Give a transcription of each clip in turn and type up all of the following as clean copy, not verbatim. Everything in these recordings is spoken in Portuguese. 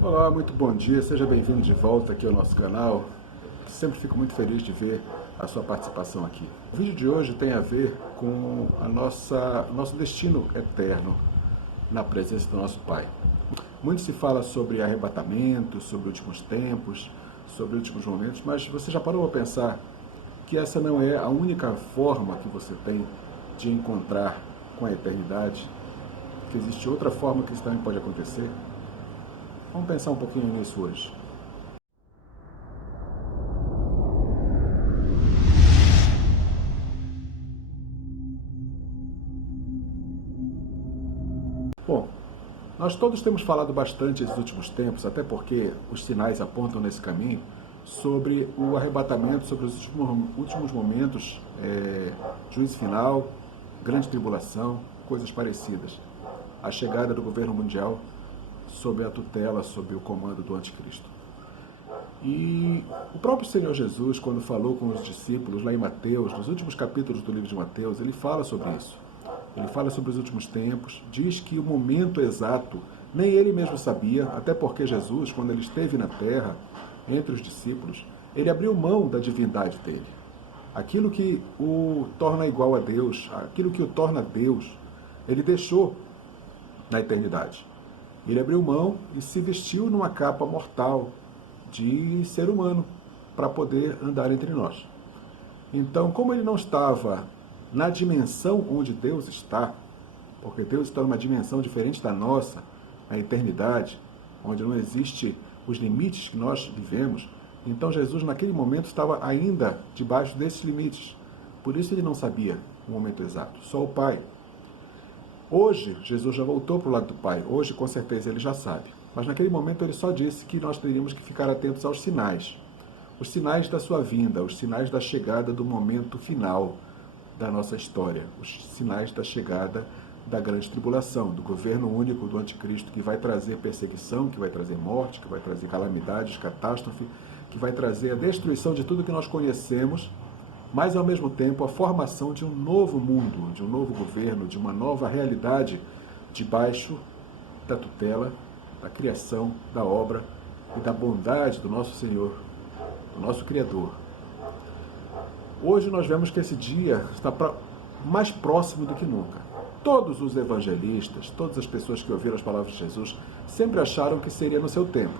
Olá, muito bom dia, seja bem-vindo de volta aqui ao nosso canal. Sempre fico muito feliz de ver a sua participação aqui. O vídeo de hoje tem a ver com nosso destino eterno na presença do nosso Pai. Muito se fala sobre arrebatamento, sobre últimos tempos, sobre últimos momentos, mas você já parou a pensar que essa não é a única forma que você tem de encontrar com a eternidade? Que existe outra forma que isso também pode acontecer? Vamos pensar um pouquinho nisso hoje. Bom, nós todos temos falado bastante nesses últimos tempos, até porque os sinais apontam nesse caminho, sobre o arrebatamento, sobre os últimos momentos, juízo final, grande tribulação, coisas parecidas. A chegada do governo mundial sob a tutela, sob o comando do anticristo. E o próprio Senhor Jesus, quando falou com os discípulos lá em Mateus, nos últimos capítulos do livro de Mateus, ele fala sobre isso. Ele fala sobre os últimos tempos, diz que o momento exato nem ele mesmo sabia, até porque Jesus, quando ele esteve na terra, entre os discípulos, ele abriu mão da divindade dele. Aquilo que o torna igual a Deus, aquilo que o torna Deus, ele deixou na eternidade. Ele abriu mão e se vestiu numa capa mortal de ser humano para poder andar entre nós. Então, como ele não estava na dimensão onde Deus está, porque Deus está numa dimensão diferente da nossa, a eternidade, onde não existe os limites que nós vivemos, então Jesus naquele momento estava ainda debaixo desses limites. Por isso ele não sabia o momento exato, só o Pai. Hoje, Jesus já voltou para o lado do Pai. Hoje, com certeza, ele já sabe. Mas naquele momento ele só disse que nós teríamos que ficar atentos aos sinais. Os sinais da sua vinda, os sinais da chegada do momento final da nossa história. Os sinais da chegada da grande tribulação, do governo único do anticristo, que vai trazer perseguição, que vai trazer morte, que vai trazer calamidades, catástrofe, que vai trazer a destruição de tudo que nós conhecemos, mas ao mesmo tempo a formação de um novo mundo, de um novo governo, de uma nova realidade debaixo da tutela, da criação, da obra e da bondade do nosso Senhor, do nosso Criador. Hoje nós vemos que esse dia está mais próximo do que nunca. Todos os evangelistas, todas as pessoas que ouviram as palavras de Jesus, sempre acharam que seria no seu tempo.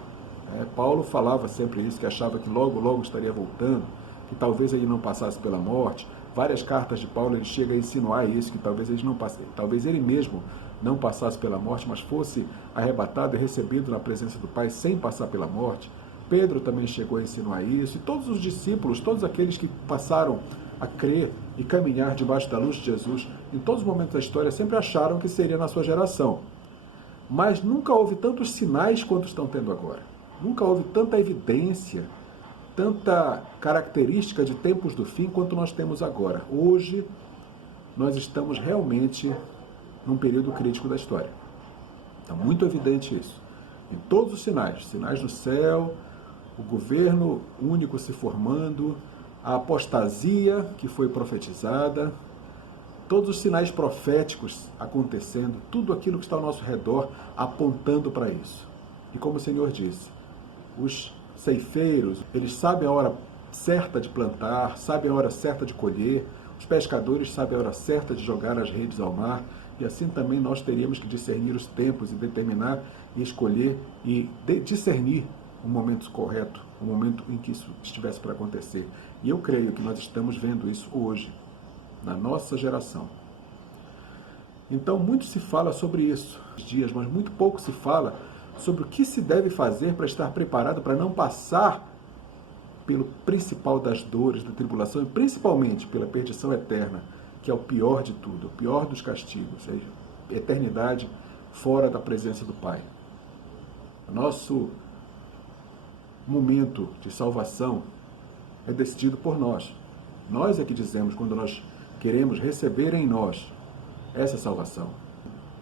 Paulo falava sempre isso, que achava que logo, logo estaria voltando, que talvez ele não passasse pela morte. Várias cartas de Paulo ele chega a insinuar isso, que talvez ele mesmo não passasse pela morte, mas fosse arrebatado e recebido na presença do Pai sem passar pela morte. Pedro também chegou a insinuar isso, e todos os discípulos, todos aqueles que passaram a crer e caminhar debaixo da luz de Jesus, em todos os momentos da história, sempre acharam que seria na sua geração. Mas nunca houve tantos sinais quanto estão tendo agora. Nunca houve tanta evidência, tanta característica de tempos do fim quanto nós temos agora. Hoje, nós estamos realmente num período crítico da história. Está muito evidente isso. Em todos os sinais do céu, o governo único se formando, a apostasia que foi profetizada, todos os sinais proféticos acontecendo, tudo aquilo que está ao nosso redor apontando para isso. E como o Senhor disse, os ceifeiros, eles sabem a hora certa de plantar, sabem a hora certa de colher, os pescadores sabem a hora certa de jogar as redes ao mar, e assim também nós teríamos que discernir os tempos e determinar e escolher e discernir o momento correto, o momento em que isso estivesse para acontecer. E eu creio que nós estamos vendo isso hoje, na nossa geração. Então, muito se fala sobre isso nos dias, mas muito pouco se fala sobre o que se deve fazer para estar preparado para não passar pelo principal das dores, da tribulação, e principalmente pela perdição eterna, que é o pior de tudo, o pior dos castigos, a eternidade fora da presença do Pai. Nosso momento de salvação é decidido por nós. Nós é que dizemos quando nós queremos receber em nós essa salvação.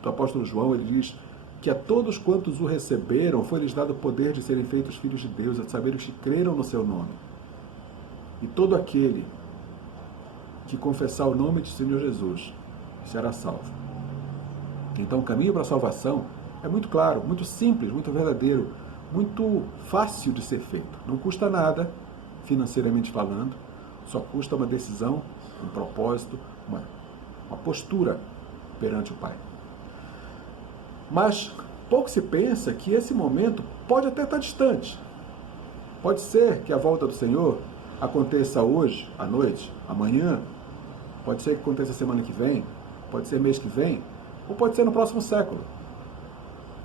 O apóstolo João, ele diz que a todos quantos o receberam, foi-lhes dado o poder de serem feitos filhos de Deus, a saber, os que creram no seu nome. E todo aquele que confessar o nome de Senhor Jesus será salvo. Então, o caminho para a salvação é muito claro, muito simples, muito verdadeiro. muito fácil de ser feito. Não custa nada, financeiramente falando, só custa uma decisão, um propósito, uma postura perante o Pai. Mas pouco se pensa que esse momento pode até estar distante. Pode ser que a volta do Senhor aconteça hoje, à noite, amanhã, pode ser que aconteça semana que vem, pode ser mês que vem, ou pode ser no próximo século.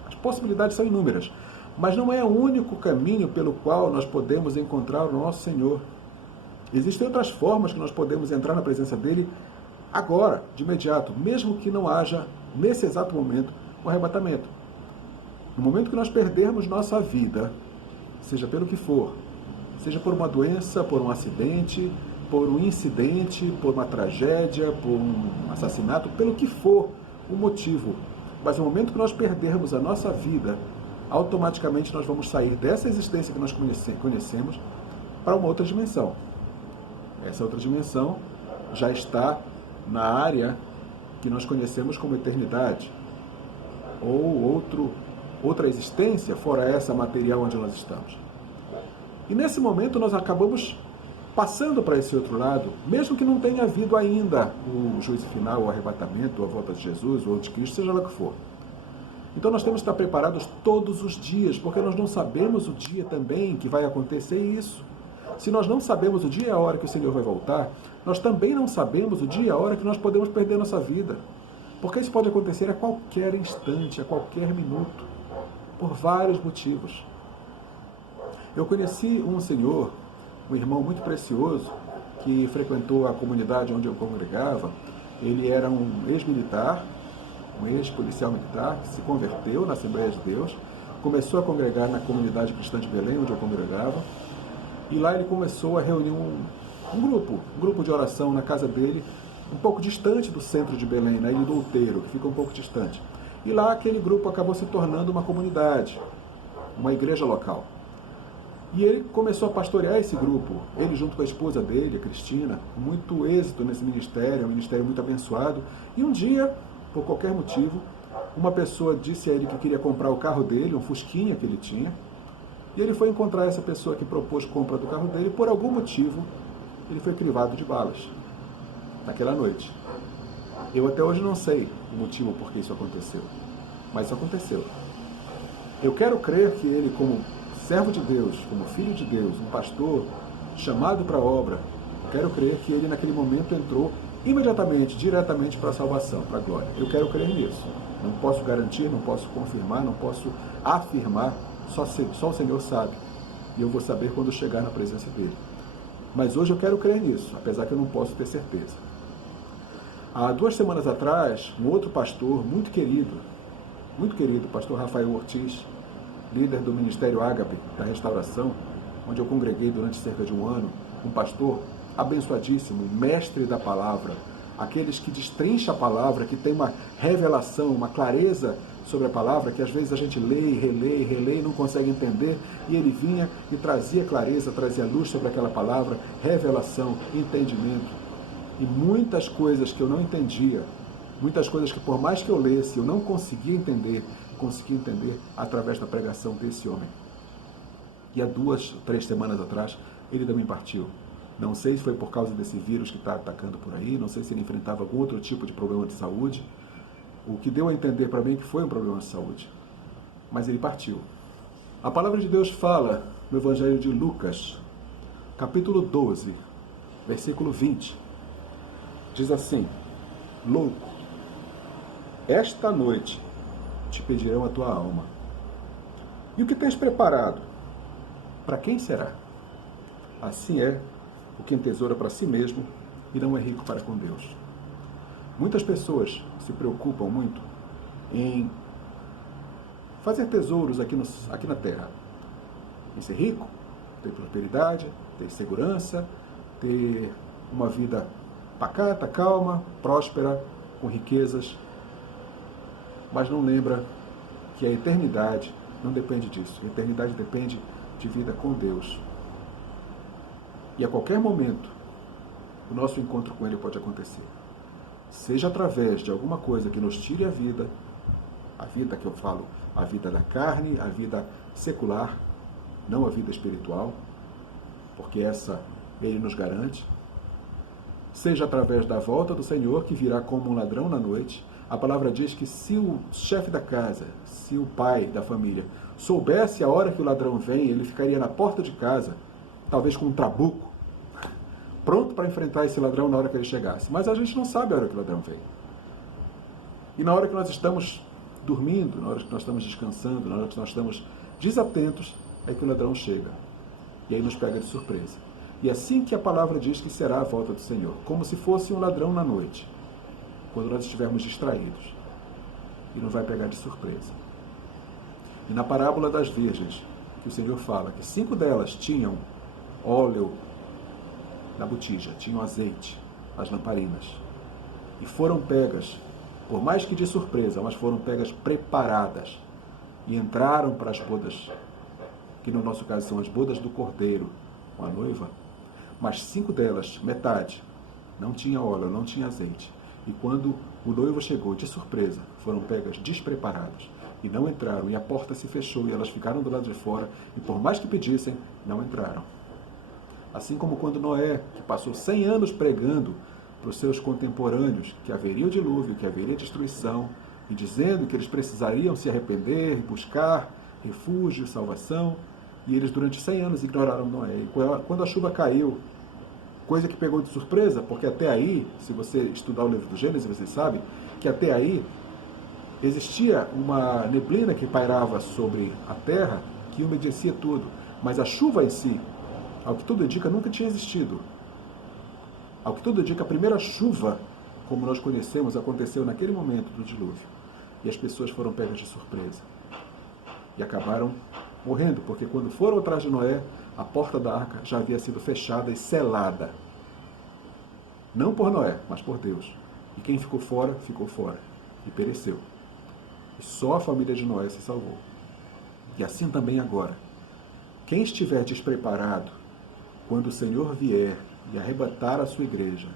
As possibilidades são inúmeras, mas não é o único caminho pelo qual nós podemos encontrar o nosso Senhor. Existem outras formas que nós podemos entrar na presença dele agora, de imediato, mesmo que não haja, nesse exato momento, o arrebatamento. No momento que nós perdermos nossa vida, seja pelo que for, seja por uma doença, por um acidente, por um incidente, por uma tragédia, por um assassinato, pelo que for o motivo, mas no momento que nós perdermos a nossa vida, automaticamente nós vamos sair dessa existência que nós conhecemos para uma outra dimensão. Essa outra dimensão já está na área que nós conhecemos como eternidade, ou outra existência fora essa material onde nós estamos. E nesse momento nós acabamos passando para esse outro lado, mesmo que não tenha havido ainda o juízo final, o arrebatamento, a volta de Jesus, ou de Cristo, seja lá o que for. Então nós temos que estar preparados todos os dias, porque nós não sabemos o dia também que vai acontecer isso. Se nós não sabemos o dia e a hora que o Senhor vai voltar, nós também não sabemos o dia e a hora que nós podemos perder nossa vida. Porque isso pode acontecer a qualquer instante, a qualquer minuto, por vários motivos. Eu conheci um senhor, um irmão muito precioso, que frequentou a comunidade onde eu congregava. Ele era um ex-militar, um ex-policial militar, que se converteu na Assembleia de Deus, começou a congregar na comunidade cristã de Belém, onde eu congregava, e lá ele começou a reunir um grupo de oração na casa dele, um pouco distante do centro de Belém, na Ilha do Outeiro, que fica um pouco distante. E lá aquele grupo acabou se tornando uma comunidade, uma igreja local. E ele começou a pastorear esse grupo, ele junto com a esposa dele, a Cristina, com muito êxito nesse ministério, um ministério muito abençoado. E um dia, por qualquer motivo, uma pessoa disse a ele que queria comprar o carro dele, um Fusquinha que ele tinha, e ele foi encontrar essa pessoa que propôs compra do carro dele, e por algum motivo ele foi privado de balas naquela noite. Eu até hoje não sei o motivo por que isso aconteceu, mas isso aconteceu. Eu quero crer que ele, como servo de Deus, como filho de Deus, um pastor chamado para a obra, quero crer que ele naquele momento entrou imediatamente, diretamente para a salvação, para a glória. Eu quero crer nisso. Não posso garantir, não posso confirmar, não posso afirmar, só o Senhor sabe. E eu vou saber quando chegar na presença dele. Mas hoje eu quero crer nisso, apesar que eu não posso ter certeza. Há 2 semanas atrás, um outro pastor muito querido, o pastor Rafael Ortiz, líder do Ministério Ágape da Restauração, onde eu congreguei durante cerca de um ano, um pastor abençoadíssimo, mestre da palavra, aqueles que destrincha a palavra, que tem uma revelação, uma clareza sobre a palavra, que às vezes a gente lê, relê e não consegue entender, e ele vinha e trazia clareza, trazia luz sobre aquela palavra, revelação, entendimento. E muitas coisas que eu não entendia, muitas coisas que por mais que eu lesse, eu não conseguia entender, consegui entender através da pregação desse homem. E há 2, 3 semanas atrás, ele também partiu. Não sei se foi por causa desse vírus que está atacando por aí, não sei se ele enfrentava algum outro tipo de problema de saúde. O que deu a entender para mim que foi um problema de saúde. Mas ele partiu. A palavra de Deus fala no Evangelho de Lucas, capítulo 12, versículo 20. Diz assim: louco, esta noite te pedirão a tua alma. E o que tens preparado? Para quem será? Assim é o que entesoura para si mesmo e não é rico para com Deus. Muitas pessoas se preocupam muito em fazer tesouros aqui na terra. Em ser rico, ter prosperidade, ter segurança, ter uma vida pacata, calma, próspera, com riquezas, mas não lembra que a eternidade não depende disso. A eternidade depende de vida com Deus. E a qualquer momento, o nosso encontro com Ele pode acontecer. Seja através de alguma coisa que nos tire a vida que eu falo, a vida da carne, a vida secular, não a vida espiritual, porque essa ele nos garante, seja através da volta do Senhor, que virá como um ladrão na noite. A palavra diz que se o chefe da casa, se o pai da família, soubesse a hora que o ladrão vem, ele ficaria na porta de casa, talvez com um trabuco, pronto para enfrentar esse ladrão na hora que ele chegasse. Mas a gente não sabe a hora que o ladrão vem. E na hora que nós estamos dormindo, na hora que nós estamos descansando, na hora que nós estamos desatentos, é que o ladrão chega. E aí nos pega de surpresa. E assim que a palavra diz que será a volta do Senhor, como se fosse um ladrão na noite, quando nós estivermos distraídos. E não vai pegar de surpresa. E na parábola das virgens, que o Senhor fala que 5 delas tinham óleo na botija, tinham azeite, as lamparinas. E foram pegas, por mais que de surpresa, mas foram pegas preparadas. E entraram para as bodas, que no nosso caso são as bodas do Cordeiro, com a noiva. Mas 5 delas, metade, não tinha óleo, não tinha azeite. E quando o noivo chegou de surpresa, foram pegas despreparadas e não entraram. E a porta se fechou e elas ficaram do lado de fora. E por mais que pedissem, não entraram. Assim como quando Noé, que passou 100 anos pregando para os seus contemporâneos que haveria o dilúvio, que haveria destruição, e dizendo que eles precisariam se arrepender e buscar refúgio, salvação, e eles durante 100 anos ignoraram Noé. E quando a chuva caiu, coisa que pegou de surpresa, porque até aí, se você estudar o livro do Gênesis, você sabe que até aí existia uma neblina que pairava sobre a terra, que umedecia tudo, mas a chuva em si, ao que tudo indica, nunca tinha existido. Ao que tudo indica, a primeira chuva, como nós conhecemos, aconteceu naquele momento do dilúvio. E as pessoas foram pegas de surpresa. E acabaram morrendo, porque quando foram atrás de Noé, a porta da arca já havia sido fechada e selada. Não por Noé, mas por Deus. E quem ficou fora e pereceu. E só a família de Noé se salvou. E assim também agora. Quem estiver despreparado, quando o Senhor vier e arrebatar a sua igreja,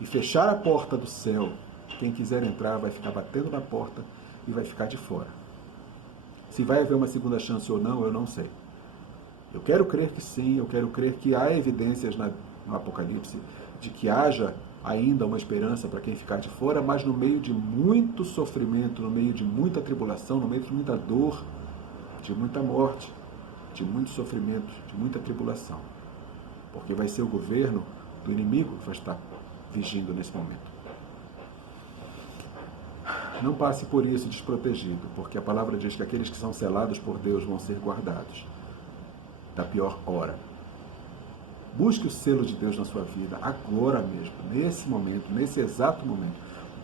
e fechar a porta do céu, quem quiser entrar vai ficar batendo na porta e vai ficar de fora. Se vai haver uma segunda chance ou não, eu não sei. Eu quero crer que sim, eu quero crer que há evidências no Apocalipse de que haja ainda uma esperança para quem ficar de fora, mas no meio de muito sofrimento, no meio de muita tribulação, no meio de muita dor, de muita morte, de muito sofrimento, de muita tribulação. Porque vai ser o governo do inimigo que vai estar vigindo nesse momento. Não passe por isso desprotegido, porque a palavra diz que aqueles que são selados por Deus vão ser guardados da pior hora. Busque o selo de Deus na sua vida, agora mesmo, nesse momento, nesse exato momento.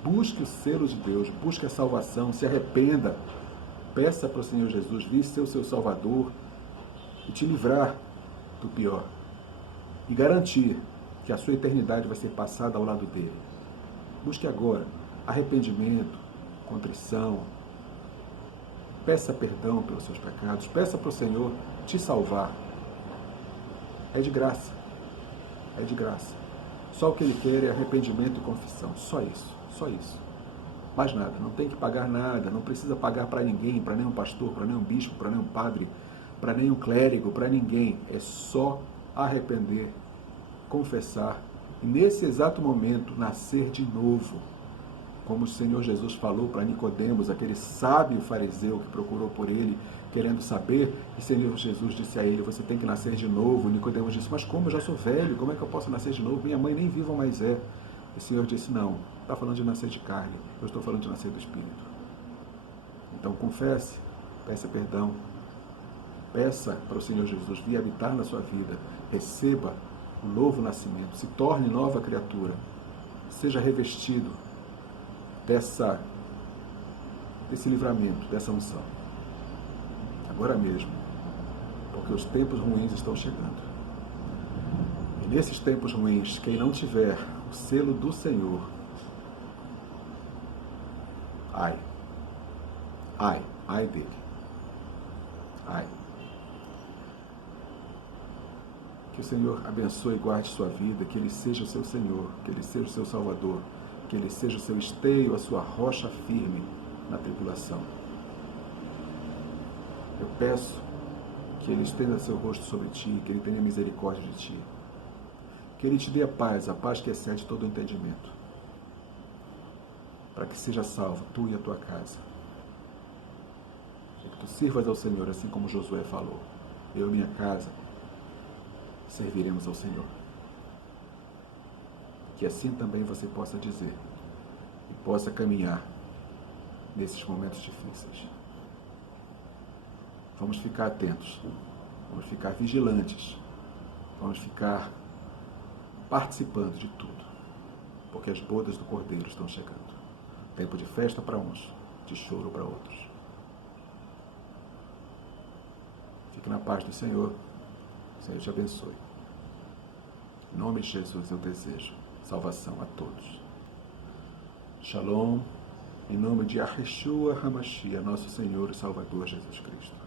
Busque o selo de Deus, busque a salvação, se arrependa, peça para o Senhor Jesus vir ser o seu Salvador e te livrar do pior. E garantir que a sua eternidade vai ser passada ao lado dele. Busque agora arrependimento, contrição, peça perdão pelos seus pecados, peça para o Senhor te salvar. É de graça, é de graça. Só o que Ele quer é arrependimento e confissão, só isso, só isso. Mais nada, não tem que pagar nada, não precisa pagar para ninguém, para nenhum pastor, para nenhum bispo, para nenhum padre, para nenhum clérigo, para ninguém. É só arrepender, confessar e nesse exato momento nascer de novo. Como o Senhor Jesus falou para Nicodemos, aquele sábio fariseu que procurou por ele, querendo saber, e o Senhor Jesus disse a ele, você tem que nascer de novo. Nicodemos disse, mas como? Eu já sou velho, como é que eu posso nascer de novo? Minha mãe nem viva mais é. E o Senhor disse, não, está falando de nascer de carne, eu estou falando de nascer do Espírito. Então confesse, peça perdão, peça para o Senhor Jesus vir habitar na sua vida, receba o novo nascimento, se torne nova criatura, seja revestido desse livramento, dessa unção. Agora mesmo, porque os tempos ruins estão chegando. E nesses tempos ruins, quem não tiver o selo do Senhor, ai dele, ai. Que o Senhor abençoe e guarde sua vida, que Ele seja o seu Senhor, que Ele seja o seu Salvador, que Ele seja o seu esteio, a sua rocha firme na tribulação. Eu Peço que Ele estenda seu rosto sobre ti, que Ele tenha misericórdia de ti, que Ele te dê a paz que excede todo o entendimento, para que seja salvo tu e a tua casa, e que tu sirvas ao Senhor, assim como Josué falou. Eu e minha casa serviremos ao Senhor. Que assim também você possa dizer e possa caminhar nesses momentos difíceis. Vamos ficar atentos, vamos ficar vigilantes, vamos ficar participando de tudo, porque as bodas do Cordeiro estão chegando. Tempo de festa para uns, de choro para outros. Fique na paz do Senhor, o Senhor te abençoe. Em nome de Jesus eu desejo salvação a todos. Shalom, em nome de Yeshua HaMashiach, nosso Senhor e Salvador Jesus Cristo.